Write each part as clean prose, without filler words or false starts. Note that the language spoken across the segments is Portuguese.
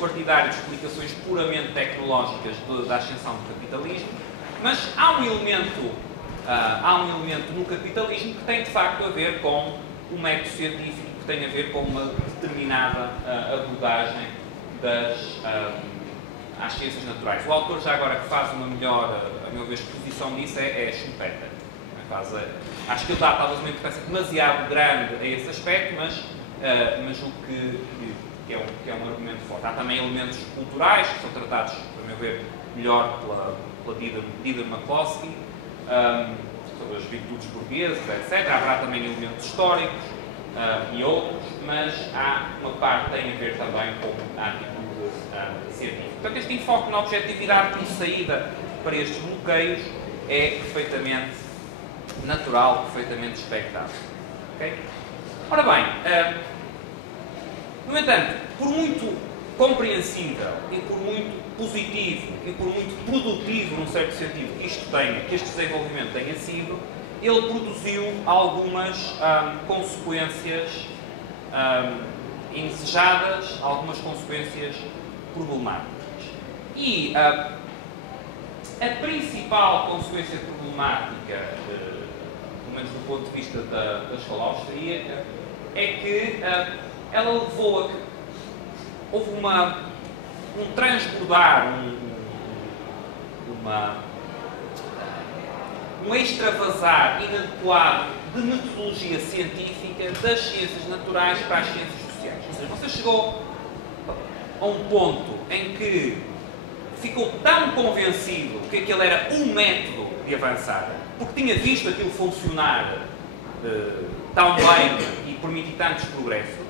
partidário de explicações puramente tecnológicas da ascensão do capitalismo, mas há um elemento no capitalismo que tem de facto a ver com um método científico, que tem a ver com uma determinada abordagem às ciências naturais. O autor, já agora, que faz uma melhor, a meu ver, exposição disso é Schumpeter. Acho que ele dá talvez uma importância demasiado grande a esse aspecto, mas o que é um argumento forte. Há também elementos culturais que são tratados, a meu ver, melhor pela Dieter McCloskey, sobre as virtudes burguesas, etc. Haverá também elementos históricos e outros, mas há uma parte que tem a ver também com a atitude científica. Portanto, este enfoque na objetividade como saída para estes bloqueios é perfeitamente natural, perfeitamente expectável. Okay? Ora bem, no entanto, por muito compreensível e por muito positivo e por muito produtivo, num certo sentido, que este desenvolvimento tenha sido, ele produziu algumas consequências indesejadas, algumas consequências problemáticas. E a principal consequência problemática, pelo menos do ponto de vista da escola austríaca, é que ela levou a que houve um transbordar, um extravasar inadequado de metodologia científica das ciências naturais para as ciências sociais. Ou seja, você chegou a um ponto em que ficou tão convencido que aquele era um método de avançar, porque tinha visto aquilo funcionar tão bem e permitir tantos progressos,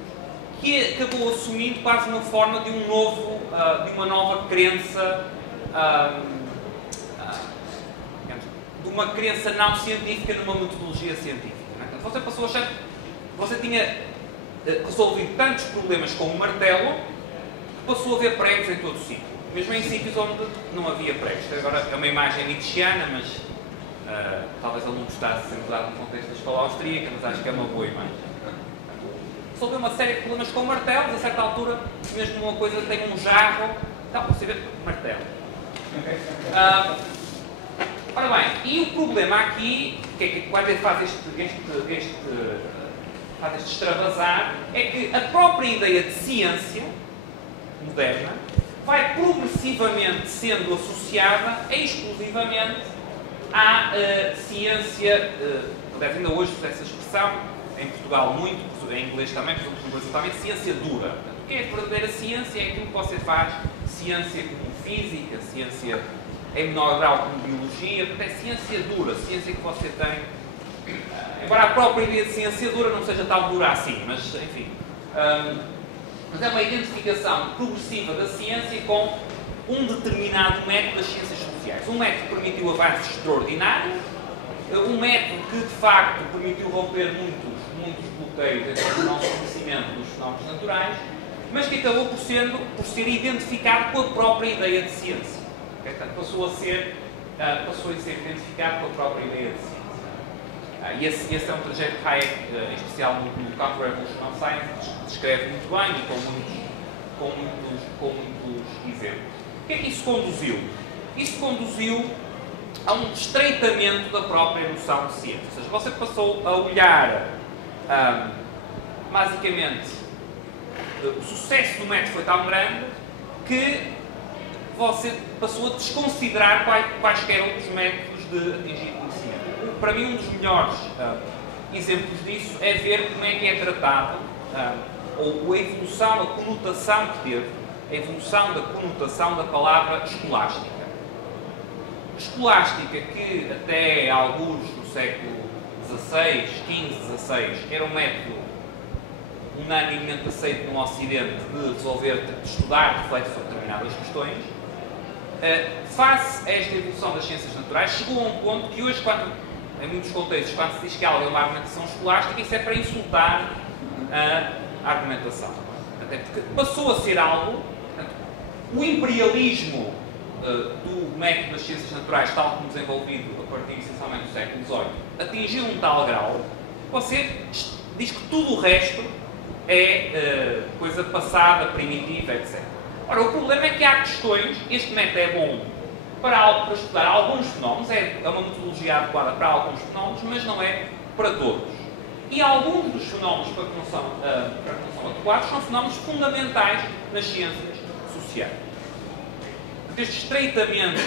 que acabou assumindo quase uma forma de de uma nova crença, de uma crença não científica numa metodologia científica. Portanto, você passou a achar que você tinha resolvido tantos problemas com um martelo que passou a ver pregos em todo o sítio, mesmo em sítios onde não havia pregos. Agora é uma imagem nietzschiana, mas talvez ele não gostasse de ser usado no contexto da escola austríaca, mas acho que é uma boa imagem. Resolveu uma série de problemas com martelos, a certa altura, mesmo uma coisa tem um jarro, então você vê martelo. Ora bem, e o problema aqui, que é que quando ele faz este extravasar, é que a própria ideia de ciência moderna vai progressivamente sendo associada exclusivamente à ciência, aliás, ainda hoje usa essa expressão, em Portugal muito, em inglês também, por exemplo, no Brasil também, ciência dura. Portanto, o que é a verdadeira ciência? É aquilo que você faz, ciência como física, ciência em menor grau como biologia, portanto é ciência dura, ciência que você tem. Embora a própria ideia de ciência dura não seja tão dura assim, mas enfim. Mas é uma identificação progressiva da ciência com um determinado método das ciências sociais. Um método que permitiu avanços extraordinários, um método que de facto permitiu romper muitos bloqueios entre o nosso conhecimento dos fenómenos naturais, mas que acabou por ser identificado com a própria ideia de ciência. Okay? Portanto, passou a ser identificado com a própria ideia de ciência. E esse é um trajeto que Hayek, em especial no Counter-Revolution of Science, descreve muito bem e com muitos exemplos. O que é que isso conduziu? Isso conduziu a um estreitamento da própria noção de ciência. Ou seja, você passou a olhar, basicamente, o sucesso do método foi tão grande que você passou a desconsiderar quaisquer outros métodos de atingir conhecimento. Para mim, um dos melhores exemplos disso é ver como é que é tratado, ou a evolução, a conotação que teve, a evolução da conotação da palavra escolástica. Escolástica, que até alguns do século XVI, XV, XVI, era um método unanimemente aceito no Ocidente de resolver, de estudar, de refletir sobre determinadas questões, face a esta evolução das ciências naturais, chegou a um ponto que hoje, em muitos contextos, quando se diz que algo é uma argumentação escolástica, isso é para insultar a argumentação. Até porque passou a ser algo, portanto, o imperialismo do método das ciências naturais, tal como desenvolvido a partir essencialmente do século XVIII, atingiu um tal grau que você diz que tudo o resto é coisa passada, primitiva, etc. Ora, o problema é que há questões, este método é bom para estudar alguns fenómenos, é uma metodologia adequada para alguns fenómenos, mas não é para todos. E alguns dos fenómenos para que não são adequados são fenómenos fundamentais nas ciências sociais. Este estreitamento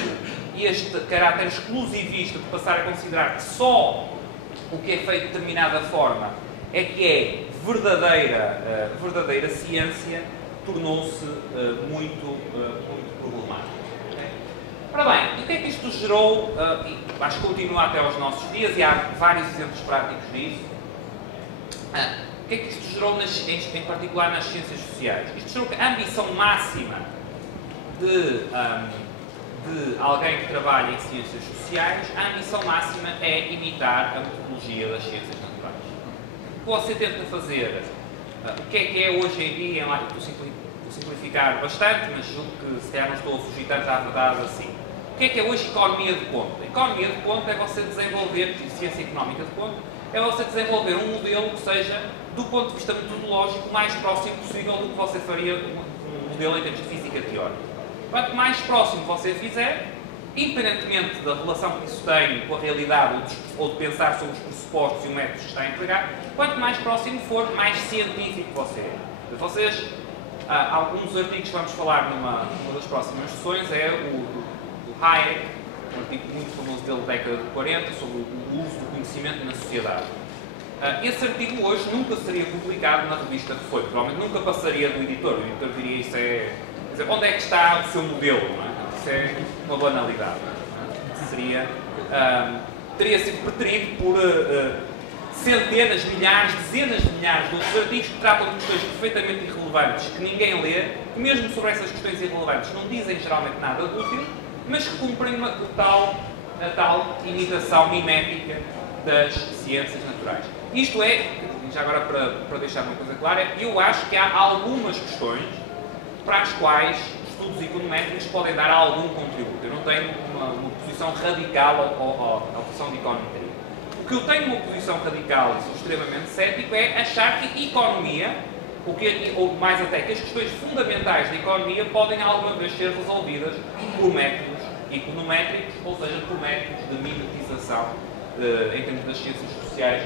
e este caráter exclusivista de passar a considerar que só o que é feito de determinada forma é que é verdadeira ciência, tornou-se muito problemático. Okay? Ora bem, e o que é que isto gerou? E acho que continua até aos nossos dias, e há vários exemplos práticos disso. O que é que isto gerou, em particular nas ciências sociais? Isto gerou que a ambição máxima de alguém que trabalha em ciências sociais, a ambição máxima é imitar a metodologia das ciências naturais. O que você tenta fazer, o que é hoje em dia, vou simplificar bastante, mas julgo que se calhar não estou a fugir tanto à verdade assim. O que é hoje economia de ponto? A economia de ponto é você desenvolver, ciência económica de ponto, é você desenvolver um modelo que seja, do ponto de vista metodológico, o mais próximo possível do que você faria um modelo em termos de física teórica. Quanto mais próximo você fizer, independentemente da relação que isso tem com a realidade ou de pensar sobre os pressupostos e o método que está a empregar, quanto mais próximo for, mais científico você é. Vocês, alguns artigos que vamos falar numa das próximas sessões é o Hayek, um artigo muito famoso dele da década de 40, sobre o uso do conhecimento na sociedade. Esse artigo hoje nunca seria publicado na revista que foi, provavelmente nunca passaria do editor. O editor diria isso é... Quer dizer, onde é que está o seu modelo? Não é? Isso é uma banalidade. Teria sido preterido por centenas, milhares, dezenas de milhares de outros artigos que tratam de questões perfeitamente irrelevantes, que ninguém lê, que mesmo sobre essas questões irrelevantes não dizem geralmente nada de útil, mas que cumprem a tal imitação mimética das ciências naturais. Isto é, já agora para deixar uma coisa clara, eu acho que há algumas questões para as quais estudos econométricos podem dar algum contributo. Eu não tenho uma posição radical à posição de econometria. O que eu tenho uma posição radical e sou extremamente cético é achar que economia, ou mais até que as questões fundamentais da economia podem alguma vez ser resolvidas por métodos econométricos, ou seja, por métodos de mimetização em termos das ciências sociais,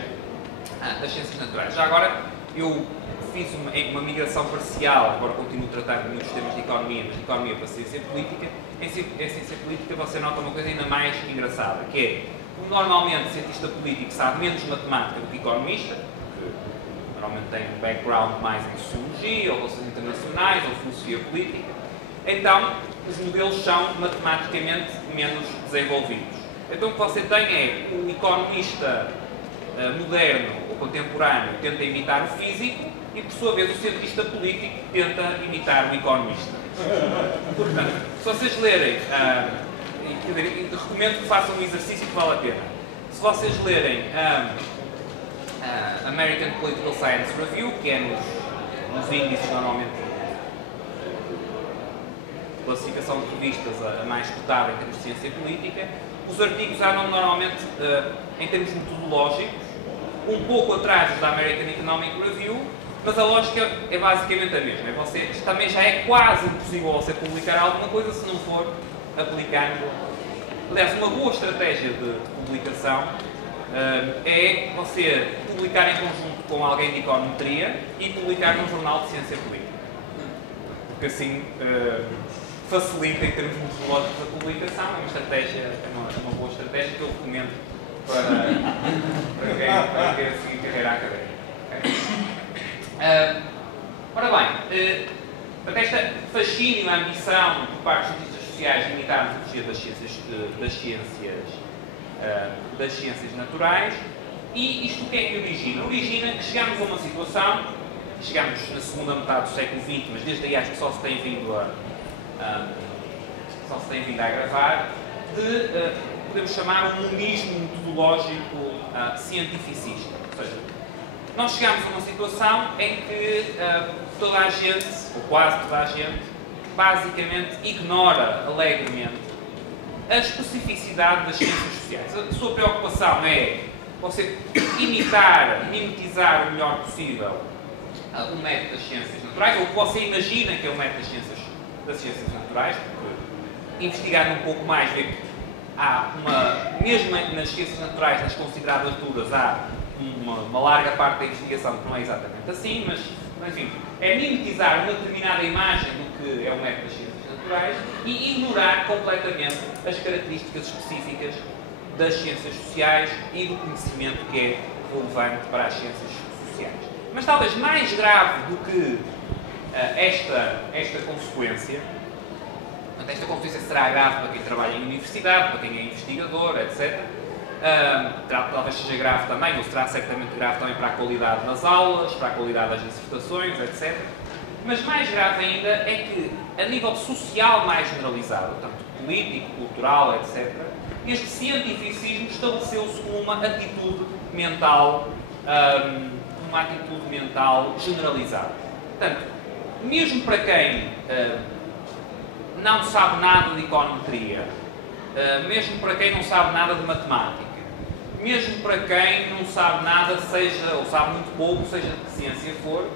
das ciências naturais. Já agora, eu fiz uma migração parcial, agora continuo tratando muitos temas de economia, mas de economia para a ciência política. Em ciência política você nota uma coisa ainda mais engraçada, que é, como normalmente cientista político sabe menos matemática do que economista, que normalmente tem um background mais em sociologia, ou relações internacionais, ou filosofia política, então os modelos são matematicamente menos desenvolvidos. Então o que você tem é o economista moderno ou contemporâneo tenta imitar o físico e, por sua vez, o cientista político tenta imitar o economista. Portanto, se vocês lerem, recomendo que façam um exercício que vale a pena. Se vocês lerem American Political Science Review, que é nos índices normalmente classificação de revistas a mais cotada em termos de ciência política, os artigos andam normalmente, em termos metodológicos, um pouco atrás da American Economic Review, mas a lógica é basicamente a mesma. Também já é quase impossível você publicar alguma coisa se não for aplicando. Aliás, uma boa estratégia de publicação é você publicar em conjunto com alguém de econometria e publicar num jornal de ciência política. Porque assim facilita em termos metodológicos a publicação, é uma estratégia, é uma boa estratégia que eu recomendo para quem quer seguir carreira académica. Ora bem, até esta fascínio, a ambição por parte dos cientistas sociais de imitar a metodologia das ciências naturais, e isto o que é que origina? Origina que chegamos a uma situação, chegamos na segunda metade do século XX, mas desde aí acho que só se tem vindo a agravar, de podemos chamar um monismo metodológico cientificista. Ou seja, nós chegamos a uma situação em que toda a gente, ou quase toda a gente, basicamente ignora alegremente a especificidade das ciências sociais. A sua preocupação é você mimetizar o melhor possível o método das ciências naturais, ou o que você imagina que é o método das ciências das ciências naturais, porque investigando um pouco mais, vê que há mesmo nas ciências naturais, nas consideradas duras, há uma larga parte da investigação que não é exatamente assim, mas enfim, é mimetizar uma determinada imagem do que é o método das ciências naturais e ignorar completamente as características específicas das ciências sociais e do conhecimento que é relevante para as ciências sociais. Mas talvez mais grave do que esta consequência, esta consequência será grave para quem trabalha em universidade, para quem é investigador, etc. Talvez seja grave também, ou será certamente grave também para a qualidade nas aulas, para a qualidade das dissertações, etc. Mas mais grave ainda é que, a nível social mais generalizado, tanto político, cultural, etc., este cientificismo estabeleceu-se como uma atitude mental generalizada. Portanto, mesmo para quem não sabe nada de econometria, mesmo para quem não sabe nada de matemática, mesmo para quem não sabe nada, seja, ou sabe muito pouco, seja de que ciência for,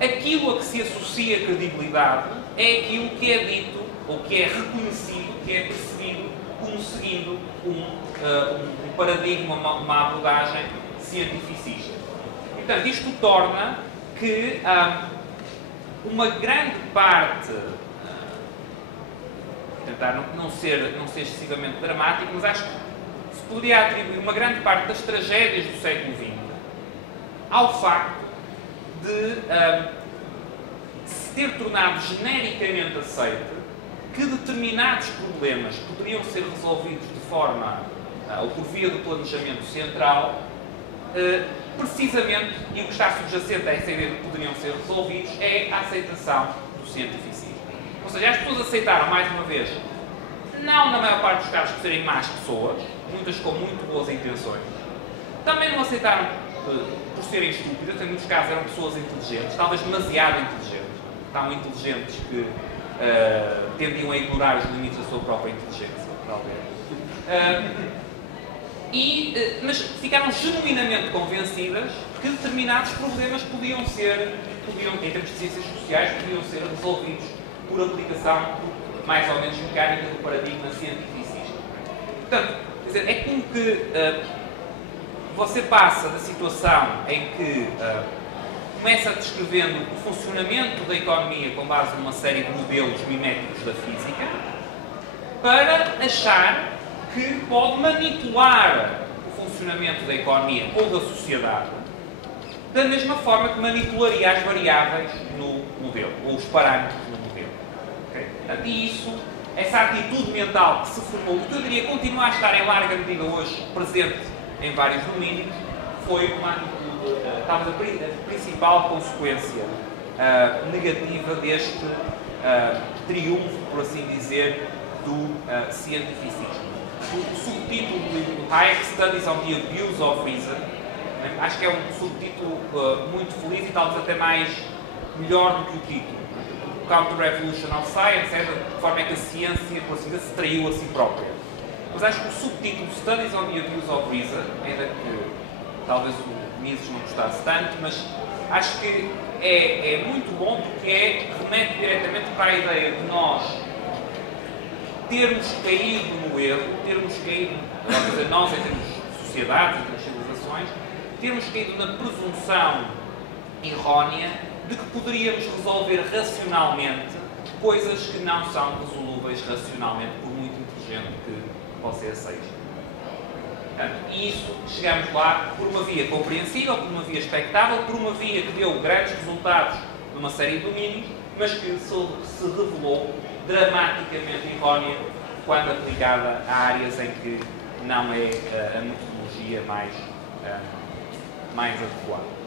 aquilo a que se associa credibilidade é aquilo que é dito, ou que é reconhecido, que é percebido como seguindo um paradigma, uma abordagem cientificista. Portanto, isto torna que uma grande parte, tentar não ser excessivamente dramático, mas acho que se poderia atribuir uma grande parte das tragédias do século XX ao facto de se ter tornado genericamente aceite que determinados problemas poderiam ser resolvidos de forma, ou por via do planejamento central, precisamente, e o que está subjacente a essa ideia de que poderiam ser resolvidos, é a aceitação do cientificismo. Ou seja, as pessoas aceitaram, mais uma vez, não na maior parte dos casos por serem más pessoas, muitas com muito boas intenções, também não aceitaram por serem estúpidas, em muitos casos eram pessoas inteligentes, talvez demasiado inteligentes, tão inteligentes que tendiam a ignorar os limites da sua própria inteligência, talvez. Mas ficaram genuinamente convencidas que determinados problemas podiam, em termos de ciências sociais, podiam ser resolvidos por aplicação mais ou menos mecânica do paradigma cientificista. Portanto, quer dizer, é como que você passa da situação em que começa descrevendo o funcionamento da economia com base numa série de modelos miméticos da física, para achar que pode manipular o funcionamento da economia ou da sociedade da mesma forma que manipularia as variáveis no modelo, ou os parâmetros no modelo. Okay? Portanto, e isso, essa atitude mental que se formou, que eu diria continua a estar em larga medida hoje presente em vários domínios, foi uma atitude, talvez a principal consequência negativa deste triunfo, por assim dizer, do cientificismo. O subtítulo do livro do Hayek, Studies on the Abuse of Reason, acho que é um subtítulo muito feliz e talvez até melhor do que o título. O Counter-Revolution of Science é de forma que a ciência, por assim dizer, se traiu a si própria. Mas acho que o subtítulo Studies on the Abuse of Reason, ainda que talvez o Mises não gostasse tanto, mas acho que é muito bom porque remete diretamente para a ideia de nós termos caído no erro, termos caído, quer dizer, nós em termos de sociedades, em termos de civilizações, termos caído na presunção errónea de que poderíamos resolver racionalmente coisas que não são resolúveis racionalmente, por muito inteligente que você seja. E isso, chegamos lá por uma via compreensível, por uma via expectável, por uma via que deu grandes resultados numa série de domínios, mas que se revelou dramaticamente errónea quando aplicada a áreas em que não é a metodologia mais adequada.